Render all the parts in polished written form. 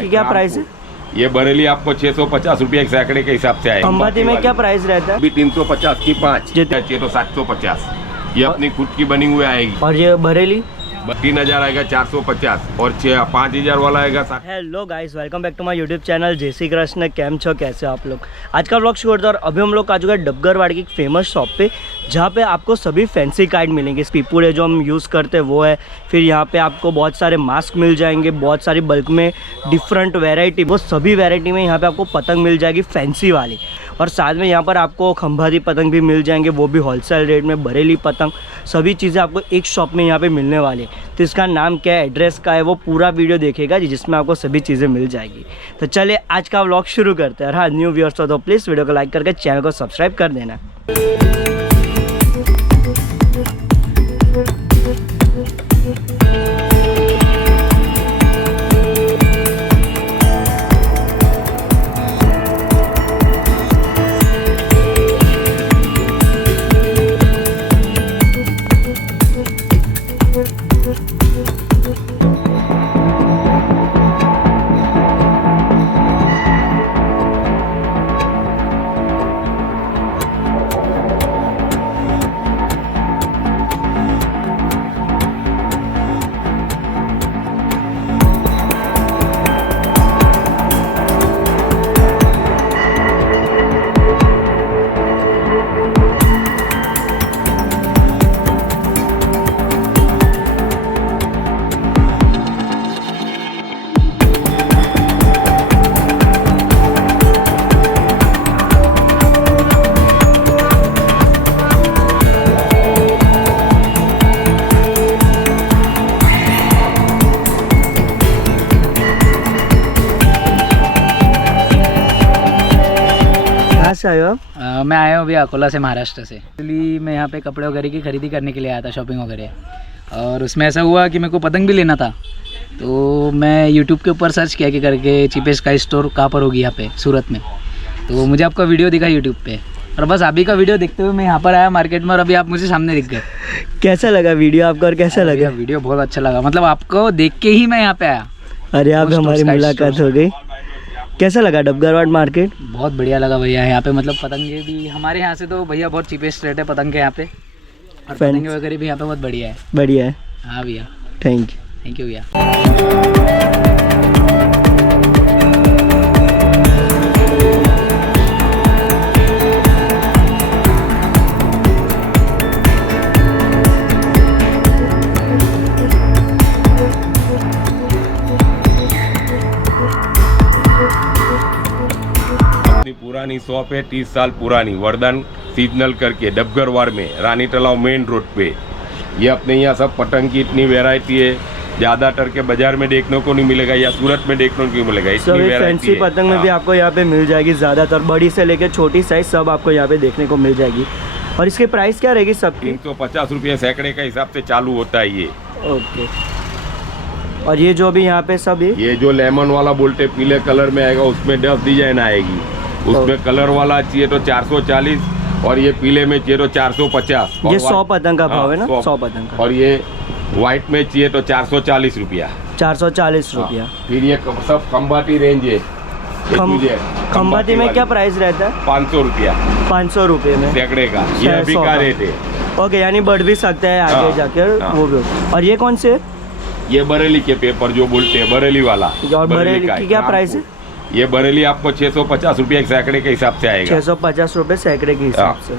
की क्या प्राइस है? ये बरेली आपको 650 रुपये एक सैकड़े के हिसाब से आएगा। खंभाती में क्या प्राइस रहता है? अभी 350 की 5 चाहिए तो 750। ये अपनी खुद की बनी हुई आएगी। और ये बरेली 3000 आएगा 450 और 5000 वाला आएगा। Hello guys, welcome back to my YouTube channel. जय श्री कृष्ण। कैम छो, कैसे हो आप लोग? आज का व्लॉग शुरू करते हैं और अभी हम लोग आ चुके हैं डबगरवाड़ की एक फेमस शॉप पे, जहाँ पे आपको सभी फैंसी कार्ड मिलेंगे। पीपुर जो हम यूज़ करते हैं वो है, फिर यहाँ पे आपको बहुत सारे मास्क मिल जाएंगे, बहुत सारी बल्क में डिफरेंट वेराइटी, वो सभी वेराइटी में यहाँ पे आपको पतंग मिल जाएगी फैंसी वाली। और साथ में यहाँ पर आपको खंभाती पतंग भी मिल जाएंगे, वो भी होलसेल रेट में। बरेली पतंग, सभी चीज़ें आपको एक शॉप में यहाँ पे मिलने वाली है। तो इसका नाम क्या है, एड्रेस का है, वो पूरा वीडियो देखेगा जिसमें आपको सभी चीज़ें मिल जाएगी। तो चलिए आज का व्लॉग शुरू करते हैं। और हाँ, न्यू व्यूअर्स हो तो प्लीज़ वीडियो को लाइक करके चैनल को सब्सक्राइब कर देना। कहाँ से आए हो आप? मैं आया हूँ अभी अकोला से, महाराष्ट्र से। एक्चुअली मैं यहाँ पे कपड़े वगैरह की खरीदी करने के लिए आया था, शॉपिंग वगैरह। और उसमें ऐसा हुआ कि मेरे को पतंग भी लेना था, तो मैं यूट्यूब के ऊपर सर्च किया कि करके चीपेस्ट का स्टोर कहाँ पर होगी यहाँ पे सूरत में। तो मुझे आपका वीडियो दिखा यूट्यूब पे, और बस अभी का वीडियो देखते हुए मैं यहाँ पर आया मार्केट में, और अभी आप मुझे सामने दिख गए। कैसा लगा वीडियो आपको और कैसा लगा? वीडियो बहुत अच्छा लगा, मतलब आपको देख के ही मैं यहाँ पे आया। अरे आप हमारी मुलाकात हो गई। कैसा लगा डबगरवाड़ मार्केट? बहुत बढ़िया लगा भैया। यहाँ पे मतलब पतंगे भी हमारे यहाँ से तो भैया बहुत चीपेस्ट रेट है पतंग के यहाँ पे, और पतंगे वगैरह भी यहाँ पे बहुत बढ़िया है। बढ़िया है। हाँ भैया, थैंक यू भैया। पुरानी शॉप है, 30 साल पुरानी, वरदान सीजनल करके डबगरवाड़ में, रानी तालाब मेन रोड पे। ये अपने यहाँ सब पतंग की इतनी वैरायटी है, ज़्यादातर के बाजार में देखने को नहीं मिलेगा या सूरत में देखने को नहीं मिलेगा। इतनी फैंसी पतंग में भी आपको यहाँ पे मिल जाएगी, ज़्यादातर बड़ी से लेकर छोटी साइज सब आपको यहाँ पे देखने को मिल जाएगी। और इसकी प्राइस क्या रहेगी सबकी? 350 रुपये सैकड़े का हिसाब से चालू होता है ये। ओके। और ये जो भी यहाँ पे सब है, ये जो लेमन वाला बोलते पीले कलर में आएगा, उसमें 10 डिजाइन आएगी। उसमें कलर वाला चाहिए तो 440, और ये पीले में चाहिए तो 450। ये 100 पतंग का भाव है ना? 100 पतंग का। और ये व्हाइट में चाहिए तो 440 रुपया। 440 रुपया। फिर ये सब खंभाती रेंज है। खंभाती में क्या प्राइस रहता है? 500 रुपया। 500 रुपये में सैकड़े का, ये अभी का रेट है। ओके, यानी बढ़ भी सकता है आगे जाकर वो भी। और ये कौन से? ये बरेली के पेपर जो बोलते हैं, बरेली वाला। और बरेली की क्या प्राइस है? ये बरेली आपको 650 रुपये एक सैकड़े के हिसाब से आएगा। 650 रुपये सैकड़े के हिसाब से।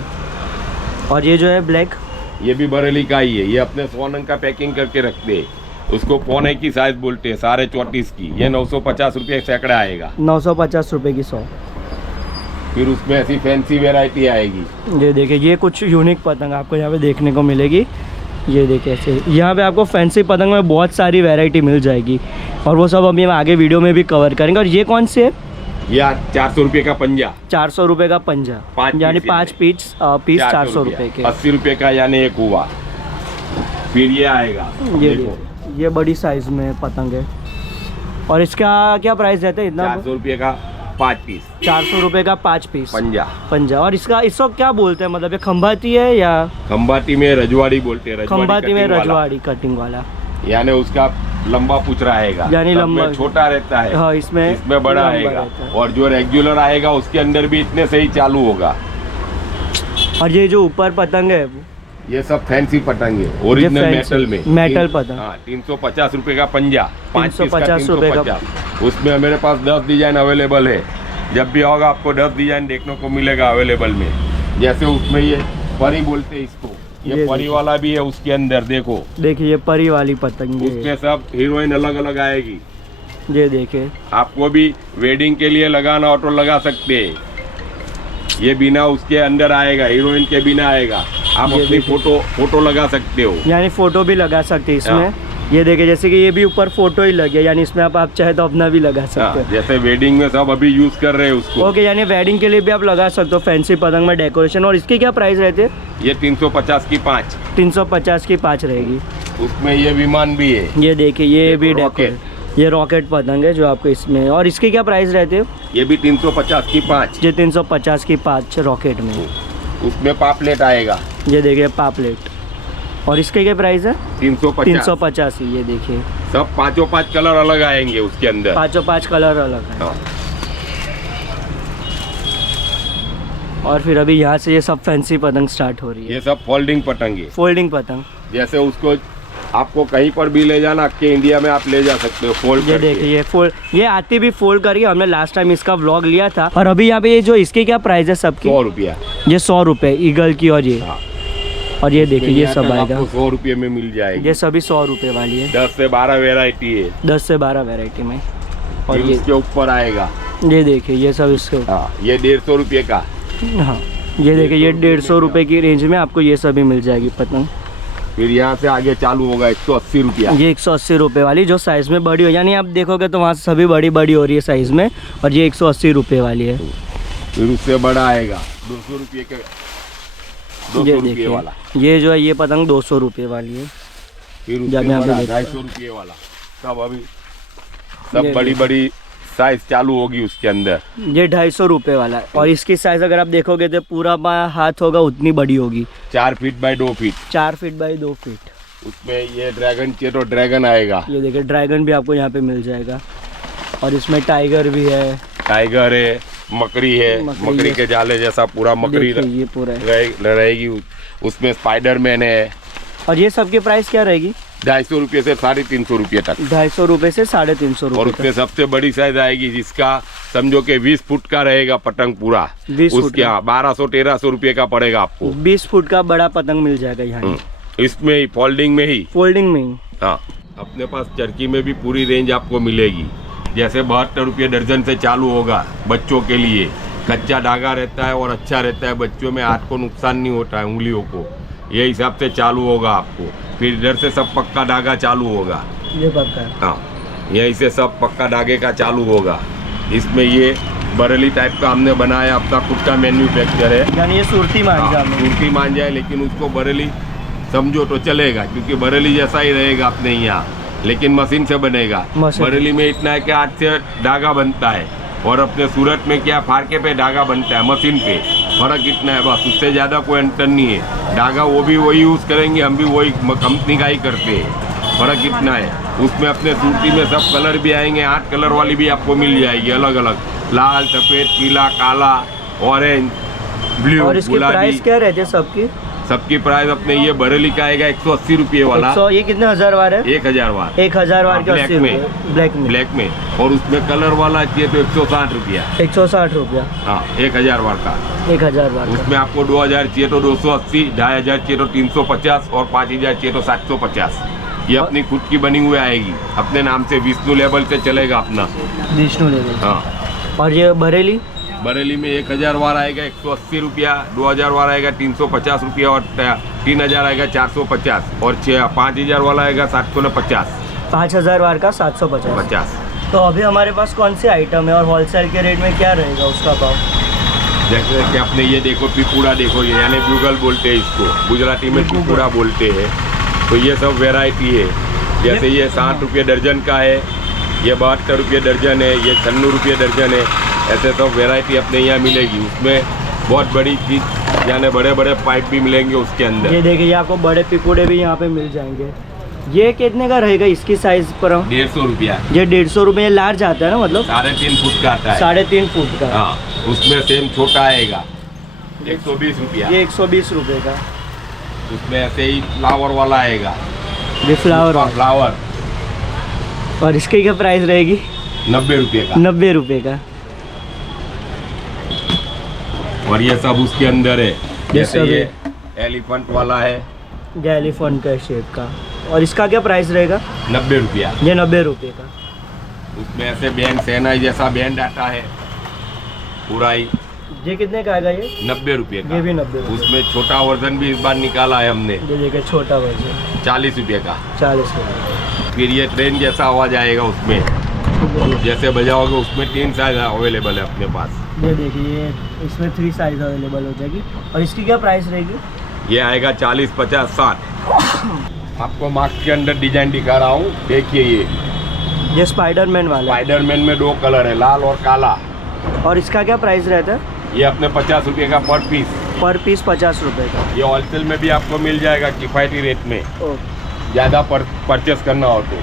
और ये जो है ब्लैक, ये भी बरेली का ही है। ये अपने सोनंग का पैकिंग करके रखते हैं, उसको पौने की साइज बोलते हैं, 34.5 की। ये 950 रुपये एक सैकड़ा आएगा। 950 रुपये की 100। फिर उसमें ऐसी फैंसी वेराइटी आएगी। ये देखिए, ये कुछ यूनिक पतंग आपको यहाँ पे देखने को मिलेगी। ये देखिए ऐसे यहाँ पे आपको फैंसी पतंग में बहुत सारी वैरायटी मिल जाएगी, और वो सब अभी हम आगे वीडियो में भी कवर करेंगे। और ये कौन से है? या 400 रुपये का पंजा। 400 रुपये का पंजा, यानी 5 पीस 400 रुपये के। 80 रुपये का यानी एक हुआ। फिर ये आएगा, ये बड़ी साइज में पतंग है। और इसका क्या प्राइस रहता है? इतना 400 रुपये का 5 पीस। 400 रुपये का 5 पीस पंजा। और इसको क्या बोलते हैं, मतलब ये खंभाती है या? खंभाती में रजवाड़ी बोलते हैं। खंभाती में रजवाड़ी कटिंग वाला, यानी उसका लंबा पूछ रहेगा, यानी सब लंबा- में छोटा रहता है, हाँ, इसमें बड़ा लंबा आएगा। रहता है। और जो रेगुलर आएगा उसके अंदर भी इतने से ही चालू होगा। और ये जो ऊपर पतंग है ये सब फैंसी पतंग है, ओरिजिनल fancy, मेटल में, मेटल पतंग। हाँ, 350 रुपए का पंजा, 5 पीस का 350 रुपए का। 350। उसमें मेरे पास 10 डिजाइन अवेलेबल है। जब भी आओगे आपको 10 डिजाइन देखने को मिलेगा अवेलेबल में। जैसे उसमें ये परी बोलते हैं इसको, ये ये परी देखो। वाला भी है उसके अंदर, देखो देखिए ये परी वाली पतंग है। उसमें सब हीरोइन अलग अलग आएगी। ये देखिए आपको भी वेडिंग के लिए लगाना हो तो लगा सकते हैं। ये बिना उसके अंदर आएगा, हीरोइन के बिना आएगा। आप ये अपनी देखिए। फोटो लगा सकते हो। यानी फोटो भी लगा सकते हैं इसमें। हाँ। ये देखिए जैसे कि ये भी ऊपर फोटो ही लगे, यानी इसमें आप चाहे तो अपना भी लगा सकते हाँ, हो। जैसे वेडिंग में सब अभी यूज कर रहे हैं उसको। ओके, यानी वेडिंग के लिए भी आप लगा सकते हो फैंसी पतंग में डेकोरेशन। और इसकी क्या प्राइस रहती है? ये 350 की 5। 350 की 5 रहेगी। उसमें ये विमान भी है। ये देखिए ये ये भी रॉकेट। डेकोरेट, ये रॉकेट पतंग है जो आपको इसमें। और इसकी क्या प्राइस रहती है? ये भी 350 की 5। ये 350 की 5 रॉकेट में। उसमें पापलेट आएगा ये देखिए पापलेट। और इसके क्या प्राइस है? 350। 350 ही। ये देखिए सब 5 कलर अलग आएंगे उसके अंदर। 5 कलर अलग है। हाँ। और फिर अभी यहाँ से ये सब फैंसी पतंग स्टार्ट हो रही है। ये सब फोल्डिंग पतंग है। फोल्डिंग पतंग। जैसे उसको आपको कहीं पर भी ले जाना, के इंडिया में आप ले जा सकते हो फोल्ड ये करके। देखिए ये फोल्ड, ये आती भी फोल्ड करके। हमने लास्ट टाइम इसका व्लॉग लिया था। और अभी यहाँ पे ये जो इसकी क्या प्राइस है सबकी? 100 रुपया। ये 100 रुपये ईगल की। और ये हाँ। और ये देखिए ये यहाँ सब तक आएगा। आपको 100 रुपये में मिल जाएगी। ये सभी 100 रुपये वाली है। 10 से 12 वेराइटी है। 10 से 12 वैरायटी में। और फिर ये उसके ऊपर आएगा। ये देखिए ये सब इसके। हाँ, ये 150 रुपये का। हाँ, ये देखिए ये 150 रुपये की रेंज में आपको ये सभी मिल जाएगी पतंग। फिर यहाँ से आगे चालू होगा 180 रुपया। ये 180 रुपये वाली जो साइज़ में बड़ी हो, यानी आप देखोगे तो वहाँ से सभी बड़ी बड़ी हो रही है साइज़ में। और ये 180 रुपये वाली है। फिर उससे बड़ा आएगा 200 रुपये के, 200 ये रुपये देखिए वाला। ये जो है ये पतंग 200 रुपये वाली है। फिर जब उससे यहाँ पे बड़ा देखते 250 रुपये वाला। सब अभी ये सब बड़ी बड़ी साइज चालू होगी उसके अंदर। ये 250 रुपये वाला है। और इसकी साइज़ अगर आप देखोगे तो पूरा हाथ होगा उतनी बड़ी होगी। 4 feet by 2 feet. 4 feet by 2 feet. उसमें ये ड्रैगन चाहिए तो ड्रैगन आएगा। ये देखिए ड्रैगन भी आपको यहाँ पे मिल जाएगा। और इसमें टाइगर भी है। टाइगर है, मकड़ी है, मकड़ी मकड़ी है। के जाले जैसा पूरा मकड़ी देखिए ये पूरा है। रहेगी। उसमें स्पाइडरमैन है। और ये सब की प्राइस क्या रहेगी? 250 रुपये से 350 रुपये तक। 250 रुपये से 350 और रुपये उसमें सबसे बड़ी साइज आएगी जिसका समझो कि 20 फुट का रहेगा पतंग पूरा। 20 फुट उसके का। 1200-1300 रुपये का पड़ेगा आपको। 20 फुट का बड़ा पतंग मिल जाएगा यहाँ। इसमें ही फोल्डिंग में ही। फोल्डिंग में ही। हाँ, अपने पास चरखी में भी पूरी रेंज आपको मिलेगी। जैसे 72 रुपये दर्जन से चालू होगा बच्चों के लिए। कच्चा धागा रहता है और अच्छा रहता है, बच्चों में हाथ को नुकसान नहीं होता है, उंगलियों को। ये हिसाब से चालू होगा आपको। फिर इधर से सब पक्का धागा चालू होगा। ये पक्का है। हाँ, यहीं से सब पक्का धागे का चालू होगा। इसमें ये बरेली टाइप का हमने बनाया, अपना खुद का मैन्युफैक्चर है। यानी ये सुरती मांझा हाँ, में। सुरती मान जाए लेकिन उसको बरेली समझो तो चलेगा, क्योंकि बरेली जैसा ही रहेगा अपने यहाँ, लेकिन मशीन से बनेगा। मशीन। बरेली में इतना है कि हाथ से धागा बनता है और अपने सूरत में क्या फाड़के पे धागा बनता है मशीन पे। फर्क इतना है बस, उससे ज़्यादा कोई अंतर नहीं है। धागा वो भी वही यूज़ करेंगे, हम भी वही कंपनी का ही करते हैं। फर्क इतना है। उसमें अपने सूरती में सब कलर भी आएंगे, 8 कलर वाली भी आपको मिल जाएगी अलग अलग। लाल, सफ़ेद, पीला, काला, ऑरेंज, ब्लू, और इसकी गुलाबी। प्राइस क्या रहती है सबकी? सबकी प्राइस अपने ये बरेली का आएगा 180 रुपये वाला। 100। ये कितने हजार वार है? 1000 वाट। 1000 वार के ब्लैक 80 में। रुपये। ब्लैक में। ब्लैक में। और उसमें कलर वाला चाहिए तो 160 रुपया। 160 रुपया। हाँ, 1000 वाट का। 1000 वार का। उसमें आपको 2000 चाहिए तो 280, 2500 चाहिए तो 350 और 5000 चाहिए तो 750। ये अपनी खुद की बनी हुई आएगी, अपने नाम से विष्णु लेवल से चलेगा अपना। विष्णु लेवल। हाँ, और ये बरेली? बरेली में 1000 वार आएगा 180 रुपया, 2000 वार आएगा 350 रुपया और 3000 आएगा 450 और 5000 वाला आएगा 750। 5000 वार का 750। तो अभी हमारे पास कौन से आइटम है और होलसेल के रेट में क्या रहेगा उसका भाव? जैसे कि आपने ये देखो पिपूड़ा देखो, ये यानी ब्यूगल बोलते हैं इसको, गुजराती में पिपूड़ा बोलते हैं। तो ये सब वेराइटी है। जैसे ये 60 रुपये दर्जन का है, ये 72 रुपये दर्जन है, ये 96 रुपये दर्जन है। ऐसे सब वेराइटी अपने यहाँ मिलेगी। उसमें बहुत बड़ी चीज़ यानी बड़े बड़े पाइप भी मिलेंगे उसके अंदर। ये देखिए आपको बड़े पिपूड़े भी यहाँ पे मिल जाएंगे। ये कितने का रहेगा इसकी साइज पर? 150 रुपया। ये 150 रुपये लार्ज आता है ना, मतलब 3.5 फुट का आता है। 3.5 फुट का। हाँ, उसमें सेम छोटा आएगा 120 रुपया। ये 120 रुपये का। उसमें ऐसे ही फ्लावर वाला आएगा, ये फ्लावर। फ्लावर। और इसकी क्या प्राइस रहेगी? 90 रुपये का। 90 रुपये का। और ये सब उसके अंदर है, जैसे सब ये एलिफेंट वाला है, एलिफेंट का शेप का। और इसका क्या प्राइस रहेगा? 90 रुपया। ये 90 रुपये का। उसमें ऐसे बैंड सेनाई जैसा बैंड आता है पूरा ही, ये कितने का आएगा? ये 90 रुपये का। ये भी 90 रुपये। उसमें छोटा वर्जन भी इस बार निकाला है हमने, ये देखिए छोटा वर्जन 40 रुपये का। 40 रुपये। फिर ये ट्रेन जैसा आवाज आएगा, उसमें जैसे बजाओगे उसमें 3 साइज अवेलेबल है अपने पास। ये देखिए इसमें 3 साइज अवेलेबल हो जाएगी। और इसकी क्या प्राइस रहेगी? ये आएगा 40, 50, 60। आपको मास्क के अंदर डिजाइन दिखा रहा हूँ, देखिए ये स्पाइडरमैन वाला है। स्पाइडरमैन में 2 कलर है, लाल और काला। और इसका क्या प्राइस रहता है? ये अपने 50 रुपये का पर पीस। पर पीस 50 रुपये का। ये होलसेल में भी आपको मिल जाएगा किफ़ायती रेट में, ओ, ज़्यादा परचेस करना हो तो।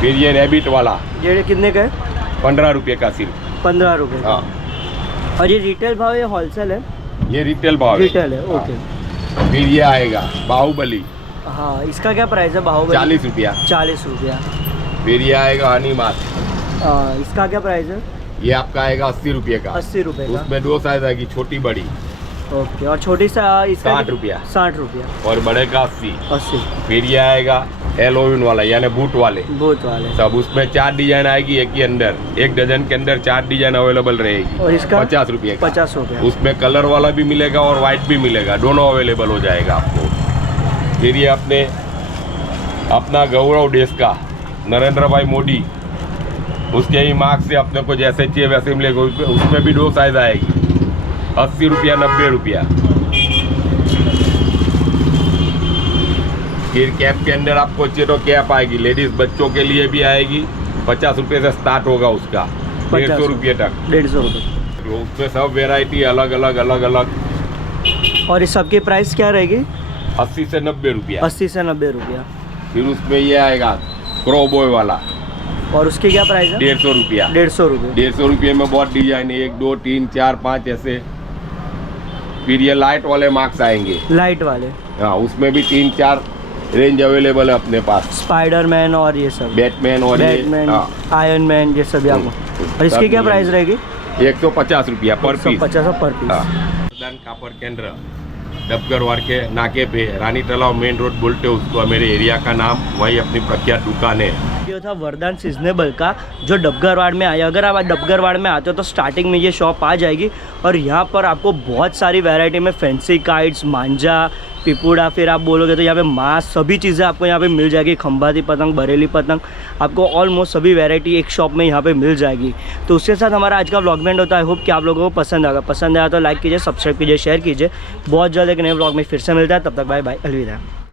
फिर ये रैबिट वाला ये कितने का है? 15 रुपये का सिर्फ। 15 रुपये का। हाँ, और ये रिटेल भाव है, होलसेल है? ये रिटेल भाव है। रिटेल है, ओके। हाँ। फिर ये आएगा बाहुबली, हाँ, इसका क्या प्राइस है बाहुबली? 40 रुपया। 40 रुपया। फिर ये आएगा हनी मास्क, इसका क्या प्राइस है? ये आपका आएगा 80 रुपये का। 80 रुपये का। उसमें 2 साइज आएगी, छोटी बड़ी। ओके। और छोटी सा इसका 60 रुपया। 60 रुपया। और बड़े का 80। 80। फिर ये आएगा हेलोविन वाला, यानी बूट वाले बहुत वाले। सब। उसमें 4 डिजाइन आएगी एक ही अंदर, एक डजन के अंदर 4 डिजाइन अवेलेबल रहेगी। और इसका 50 रुपये का। 50 रुपया। उसमें कलर वाला भी मिलेगा और वाइट भी मिलेगा, दोनों अवेलेबल हो जाएगा आपको। फिर ये अपना गौरव देश का नरेंद्र भाई मोदी, उसके ही मार्क से अपने को जैसे चाहिए वैसे मिलेगा। उसमें भी 2 साइज आएगी, 80 रुपया, 90 रुपया। फिर कैप के अंदर आपको चाहिए तो कैप आएगी, लेडीज बच्चों के लिए भी आएगी। 50 रुपये से स्टार्ट होगा उसका, 150 रुपये तक। 150 रुपये। तो उसमें सब वेराइटी अलग अलग। और इस सब की प्राइस क्या रहेगी? 80 से 90 रुपया। 80 से 90 रुपया। फिर उसमें ये आएगा क्रोबॉय वाला, और उसकी क्या प्राइस है? 150 रुपया। 150 रुपये। 150 रुपये में बहुत डिजाइन है, 1, 2, 3, 4, 5 ऐसे। फिर ये लाइट वाले मार्क्स आएंगे, लाइट वाले। हाँ, उसमें भी 3, 4 रेंज अवेलेबल है अपने पास। स्पाइडरमैन और ये सब, बैटमैन और बैटमैन, हाँ। आयरन मैन, ये सब आपको। और इसकी क्या प्राइस रहेगी? 150 रुपया पर पीस। 150 पर पीस। वर्धन कापड़ केंद्र, डबगरवार के नाके पे, रानी तालाब मेन रोड बोलते उसको, मेरे एरिया का नाम, वही अपनी प्रख्यात दुकान है। ये था वरदान सीजनेबल का, जो डबगरवाड़ में आया। अगर आप डबगरवाड़ में आते हो तो स्टार्टिंग में ये शॉप आ जाएगी। और यहाँ पर आपको बहुत सारी वैरायटी में फैंसी काइट्स, मांझा, पिपुड़ा, फिर आप बोलोगे तो यहाँ पे मांस, सभी चीज़ें आपको यहाँ पे मिल जाएगी। खंबाती पतंग, बरेली पतंग, आपको ऑलमोस्ट सभी वैरायटी एक शॉप में यहाँ पे मिल जाएगी। तो उसके साथ हमारा आज का व्लॉग में होता है। आई होप कि आप लोगों को पसंद आया तो लाइक कीजिए, सब्सक्राइब कीजिए, शेयर कीजिए। बहुत जल्द एक नए व्लॉग में फिर से मिलता है, तब तक बाय बाय, अलविदा।